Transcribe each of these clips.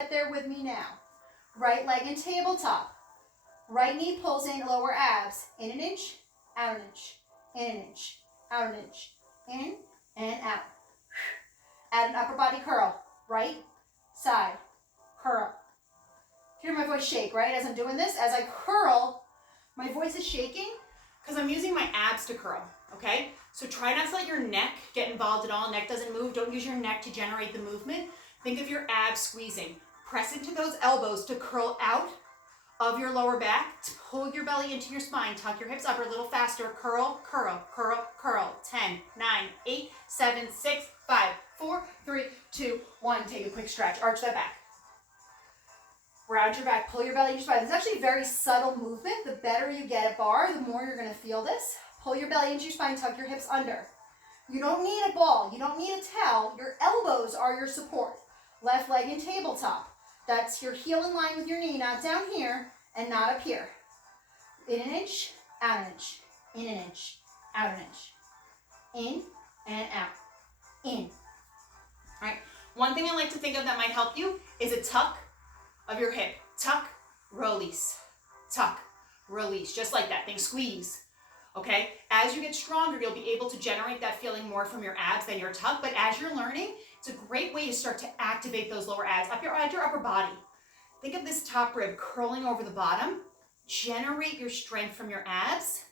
Get there with me now. Right leg in tabletop. Right knee pulls in lower abs. In an inch, out an inch. In an inch, out an inch. In and out. Add an upper body curl. Right side, curl. Hear my voice shake, right? As I'm doing this, as I curl, my voice is shaking because I'm using my abs to curl, okay? So try not to let your neck get involved at all. Neck doesn't move. Don't use your neck to generate the movement. Think of your abs squeezing. Press into those elbows to curl out of your lower back. To pull your belly into your spine. Tuck your hips up a little faster. Curl, curl, curl, curl. 10, 9, 8, 7, 6, 5, 4, 3, 2, 1. Take a quick stretch. Arch that back. Round your back. Pull your belly into your spine. It's actually a very subtle movement. The better you get at bar, the more you're going to feel this. Pull your belly into your spine. Tuck your hips under. You don't need a ball. You don't need a towel. Your elbows are your support. Left leg in tabletop. That's your heel in line with your knee, not down here and not up here. In an inch, out an inch. In an inch, out an inch. In and out. In. All right. One thing I like to think of that might help you is a tuck of your hip. Tuck, release. Tuck, release. Just like that. Think squeeze. Okay? As you get stronger, you'll be able to generate that feeling more from your abs than your tuck. But as you're learning, it's a great way to start to activate those lower abs up your upper body. Think of this top rib curling over the bottom. Generate your strength from your abs.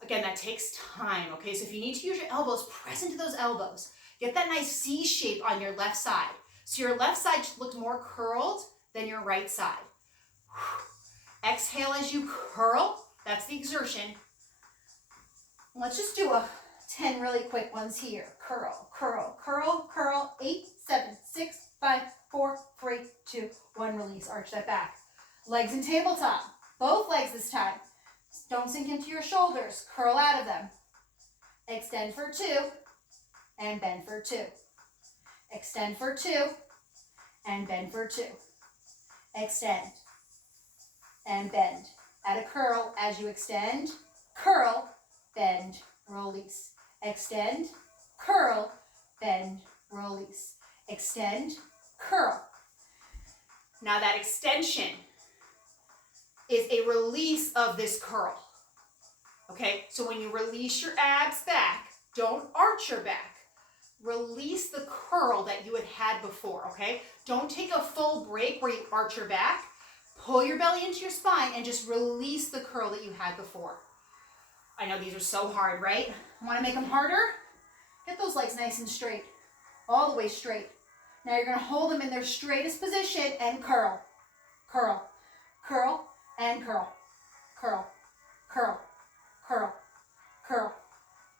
Again, that takes time, okay? So if you need to use your elbows, press into those elbows. Get that nice C shape on your left side. So your left side should look more curled than your right side. Exhale as you curl. That's the exertion. Let's just do 10 really quick ones here. Curl, curl, curl, curl. 8, 7, 6, 5, 4, 3, 2, 1. Release. Arch that back. Legs in tabletop. Both legs this time. Don't sink into your shoulders. Curl out of them. Extend for 2 and bend for 2. Extend for 2 and bend for 2. Extend and bend. Add a curl as you extend. Curl, bend, release. Extend, curl, bend, release. Extend, curl. Now that extension is a release of this curl. Okay, so when you release your abs back, don't arch your back. Release the curl that you had before, okay? Don't take a full break where you arch your back. Pull your belly into your spine and just release the curl that you had before. I know these are so hard, right? Want to make them harder? Get those legs nice and straight, all the way straight. Now you're going to hold them in their straightest position and curl, curl, curl, and curl, curl, curl, curl, curl.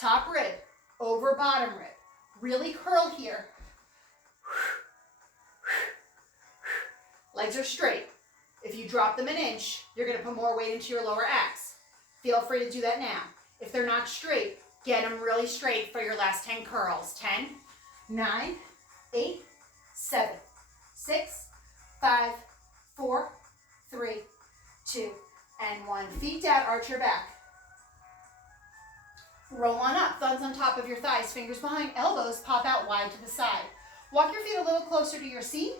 Top rib over bottom rib. Really curl here. Legs are straight. If you drop them an inch, you're going to put more weight into your lower abs. Feel free to do that now. If they're not straight, get them really straight for your last 10 curls. 10, 9, 8, 7, 6, 5, 4, 3, 2, and 1. Feet down, arch your back. Roll on up, thumbs on top of your thighs, fingers behind, elbows pop out wide to the side. Walk your feet a little closer to your seat,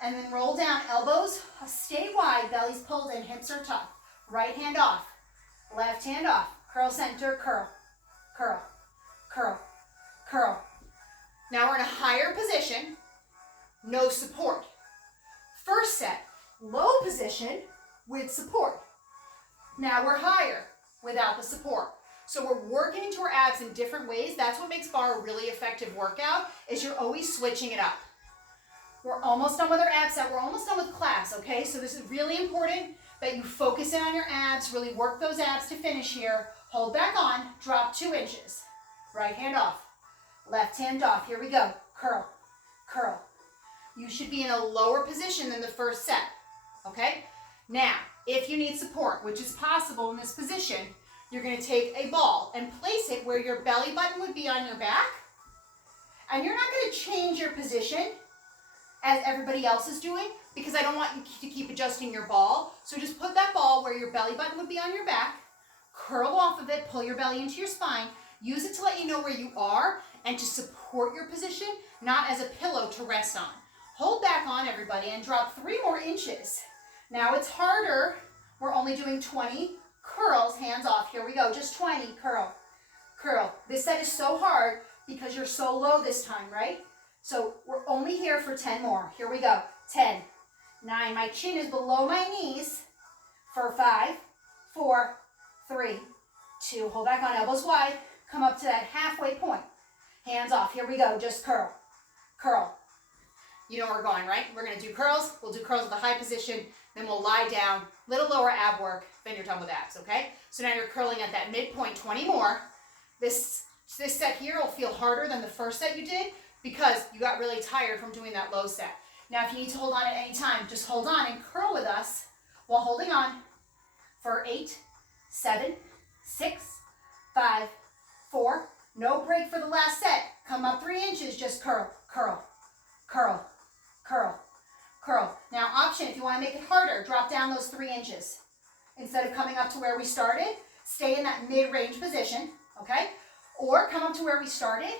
and then roll down, elbows stay wide, belly's pulled and hips are tucked. Right hand off, left hand off, curl center, curl, curl, curl, curl. Now we're in a higher position, no support. First set, low position with support. Now we're higher without the support. So we're working into our abs in different ways. That's what makes bar a really effective workout, is you're always switching it up. We're almost done with our ab set. We're almost done with class, okay? So this is really important that you focus in on your abs, really work those abs to finish here. Hold back on, drop 2 inches. Right hand off, left hand off. Here we go. Curl, curl. You should be in a lower position than the first set, okay? Now, if you need support, which is possible in this position, you're going to take a ball and place it where your belly button would be on your back. And you're not going to change your position as everybody else is doing, because I don't want you to keep adjusting your ball. So just put that ball where your belly button would be on your back, curl off of it, pull your belly into your spine, use it to let you know where you are and to support your position, not as a pillow to rest on. Hold back on, everybody, and drop 3 more inches. Now it's harder. We're only doing 20 curls, hands off. Here we go, just 20, curl, curl. This set is so hard because you're so low this time, right? So we're only here for 10 more. Here we go, 10, 9, my chin is below my knees for 5, 4, 3, 2, hold back on, elbows wide, come up to that halfway point. Hands off, here we go, just curl, curl. You know where we're going, right? We're gonna do curls, we'll do curls with a high position, then we'll lie down, little lower ab work, then you're done with abs, okay? So now you're curling at that midpoint, 20 more. This set here will feel harder than the first set you did because you got really tired from doing that low set. Now if you need to hold on at any time, just hold on and curl with us while holding on for 8, 7, 6, 5, 4, no break for the last set. Come up 3 inches, just curl, curl, curl, curl, curl. Now option, if you want to make it harder, drop down those 3 inches. Instead of coming up to where we started, stay in that mid-range position, okay? Or come up to where we started,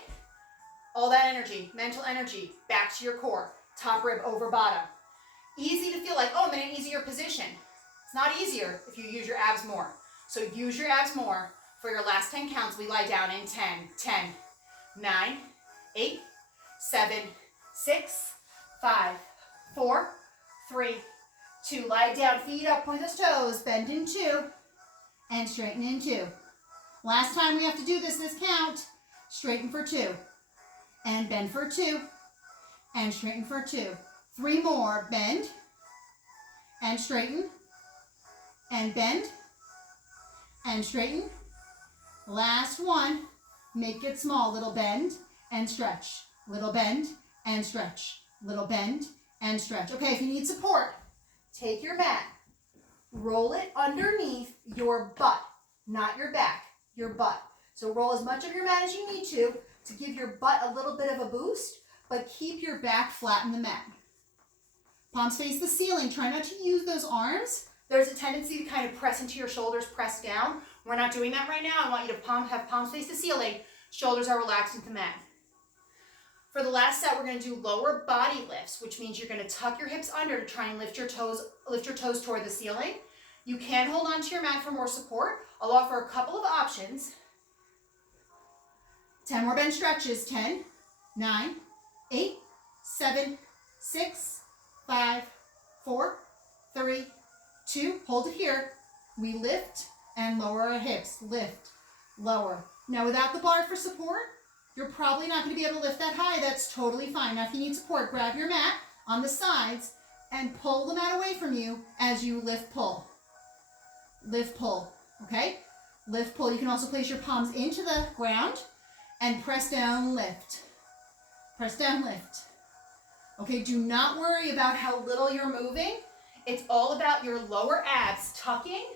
all that energy, mental energy, back to your core, top rib over bottom. Easy to feel like, oh, I'm in an easier position. It's not easier if you use your abs more. So use your abs more. For your last 10 counts, we lie down in 10, 10, 9, 8, 7, 6, 5, 4, 3, 2. Lie down, feet up, point those toes, bend in 2, and straighten in 2. Last time we have to do this count. Straighten for 2, and bend for 2, and straighten for 2. 3 more, bend, and straighten, and bend, and straighten. Last one, make it small, little bend and stretch, little bend and stretch, little bend and stretch. Okay, if you need support, take your mat, roll it underneath your butt, not your back, your butt. So roll as much of your mat as you need to give your butt a little bit of a boost, but keep your back flat in the mat. Palms face the ceiling. Try not to use those arms. There's a tendency to kind of press into your shoulders, press down. We're not doing that right now. I want you to have palms face the ceiling. Shoulders are relaxed into the mat. For the last set, we're going to do lower body lifts, which means you're going to tuck your hips under to try and lift your toes toward the ceiling. You can hold on to your mat for more support. I'll offer a couple of options. 10 more bench stretches. 10, 9, 8, 7, 6, 5, 4, 3, 2. Hold it here. We lift and lower our hips. Lift, lower. Now without the bar for support, you're probably not going to be able to lift that high. That's totally fine. Now if you need support, grab your mat on the sides and pull the mat away from you as you lift, pull. Lift, pull. Okay? Lift, pull. You can also place your palms into the ground and press down, lift. Press down, lift. Okay, do not worry about how little you're moving. It's all about your lower abs tucking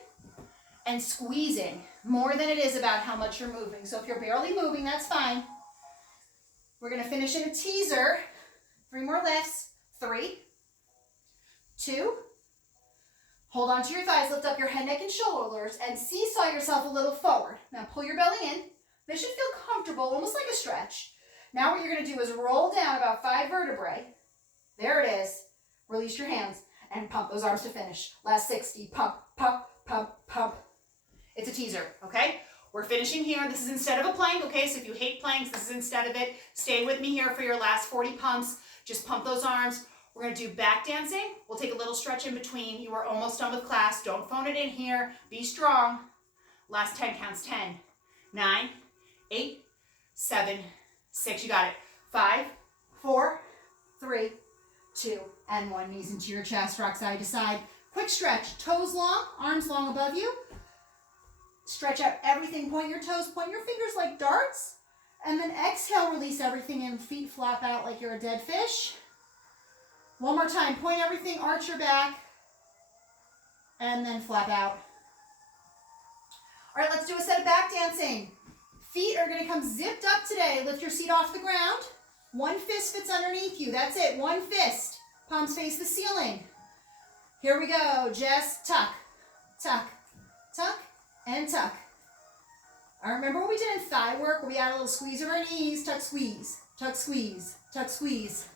and squeezing more than it is about how much you're moving. So if you're barely moving, that's fine. We're going to finish in a teaser. 3 more lifts. 3, 2. Hold on to your thighs. Lift up your head, neck, and shoulders and seesaw yourself a little forward. Now pull your belly in. This should feel comfortable, almost like a stretch. Now what you're going to do is roll down about 5 vertebrae. There it is. Release your hands and pump those arms to finish. Last 60. Pump, pump, pump, pump. It's a teaser, okay? We're finishing here. This is instead of a plank, okay? So if you hate planks, this is instead of it. Stay with me here for your last 40 pumps. Just pump those arms. We're going to do back dancing. We'll take a little stretch in between. You are almost done with class. Don't phone it in here. Be strong. Last 10 counts. 10, 9, 8, 7, 6. You got it. 5, 4, 3, 2, and 1. Knees into your chest. Rock side to side. Quick stretch. Toes long. Arms long above you. Stretch out everything. Point your toes. Point your fingers like darts. And then exhale. Release everything and feet flap out like you're a dead fish. One more time. Point everything. Arch your back. And then flap out. All right, let's do a set of back dancing. Feet are going to come zipped up today. Lift your seat off the ground. One fist fits underneath you. That's it. One fist. Palms face the ceiling. Here we go. Just tuck, tuck, tuck, and tuck. I remember what we did in thigh work where we had a little squeeze of our knees. Tuck, squeeze, tuck, squeeze, tuck, squeeze.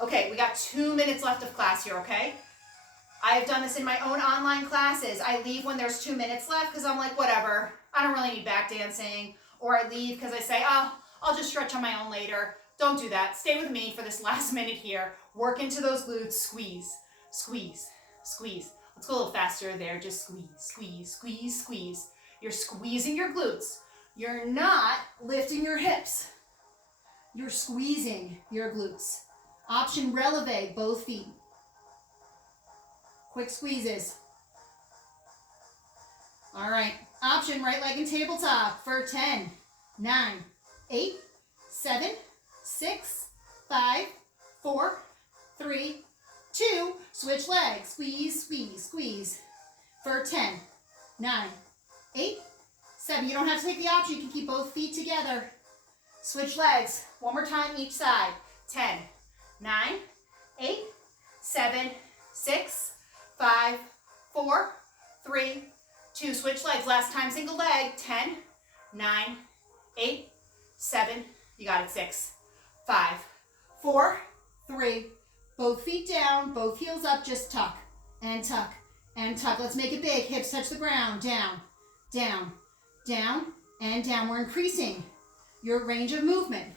Okay, we got 2 minutes left of class here, okay? I've done this in my own online classes. I leave when there's 2 minutes left because I'm like, whatever, I don't really need back dancing. Or I leave because I say, oh, I'll just stretch on my own later. Don't do that. Stay with me for this last minute here. Work into those glutes. Squeeze, squeeze, squeeze. Let's go a little faster there. Just squeeze, squeeze, squeeze, squeeze. You're squeezing your glutes. You're not lifting your hips. You're squeezing your glutes. Option releve, both feet. Quick squeezes. All right. Option right leg and tabletop for 10, 9, 8, 7, 6, 5, 4, 3, 2. Switch legs. Squeeze, squeeze, squeeze. For 10, 9, 8, 7. You don't have to take the option. You can keep both feet together. Switch legs. One more time each side. 10, 9, 8, 7, 6, 5, 4, 3, 2. Switch legs. Last time, single leg. 10, 9, 8, 7. You got it. 6, 5, 4, 3. Both feet down, both heels up. Just tuck and tuck and tuck. Let's make it big. Hips touch the ground. Down, down, down, and down. We're increasing your range of movement.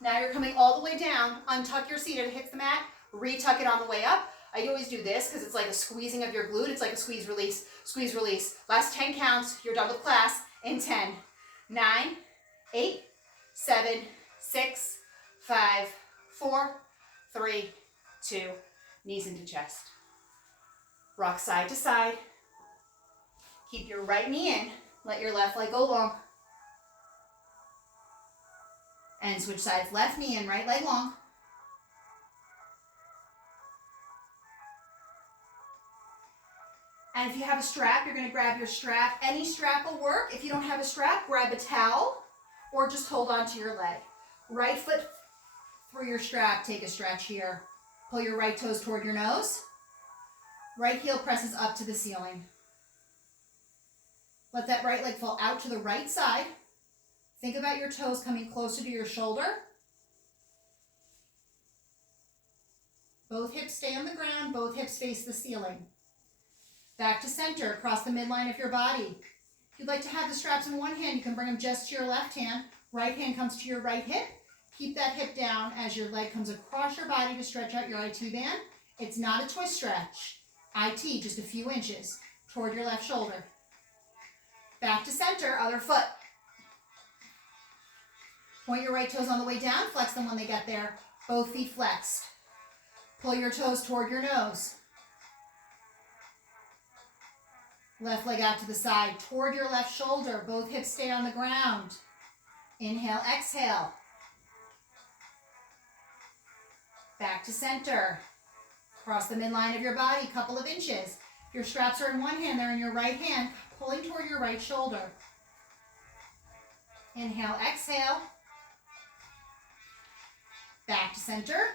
Now you're coming all the way down. Untuck your seat as it hits the mat. Retuck it on the way up. I always do this because it's like a squeezing of your glute. It's like a squeeze, release, squeeze, release. Last 10 counts. You're done with class in 10, 9, 8, 7, 6, 5, 4, 3, 2. Knees into chest. Rock side to side. Keep your right knee in. Let your left leg go long. And switch sides. Left knee in, right leg long. And if you have a strap, you're going to grab your strap. Any strap will work. If you don't have a strap, grab a towel or just hold on to your leg. Right foot through your strap. Take a stretch here. Pull your right toes toward your nose. Right heel presses up to the ceiling. Let that right leg fall out to the right side. Think about your toes coming closer to your shoulder. Both hips stay on the ground. Both hips face the ceiling. Back to center, across the midline of your body. If you'd like to have the straps in one hand, you can bring them just to your left hand. Right hand comes to your right hip. Keep that hip down as your leg comes across your body to stretch out your IT band. It's not a twist stretch. IT, just a few inches toward your left shoulder. Back to center, other foot. Point your right toes on the way down. Flex them when they get there. Both feet flexed. Pull your toes toward your nose. Left leg out to the side, toward your left shoulder. Both hips stay on the ground. Inhale, exhale. Back to center. Cross the midline of your body, couple of inches. If your straps are in one hand, they're in your right hand, pulling toward your right shoulder. Inhale, exhale. Back to center.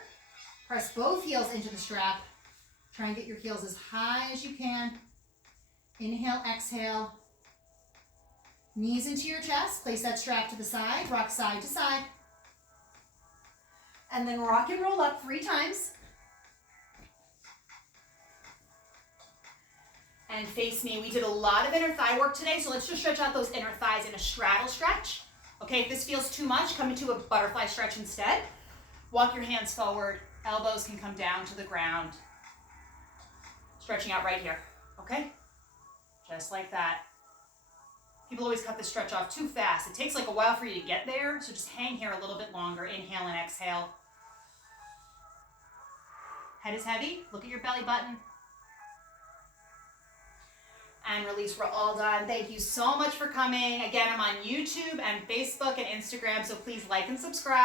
Press both heels into the strap. Try and get your heels as high as you can. Inhale, exhale. Knees into your chest. Place that strap to the side. Rock side to side. And then rock and roll up 3 times. And face me. We did a lot of inner thigh work today, so let's just stretch out those inner thighs in a straddle stretch. Okay, if this feels too much, come into a butterfly stretch instead. Walk your hands forward. Elbows can come down to the ground. Stretching out right here, okay? Just like that. People always cut this stretch off too fast. It takes like a while for you to get there, so just hang here a little bit longer. Inhale and exhale. Head is heavy. Look at your belly button. And release. We're all done. Thank you so much for coming. Again, I'm on YouTube and Facebook and Instagram, so please like and subscribe.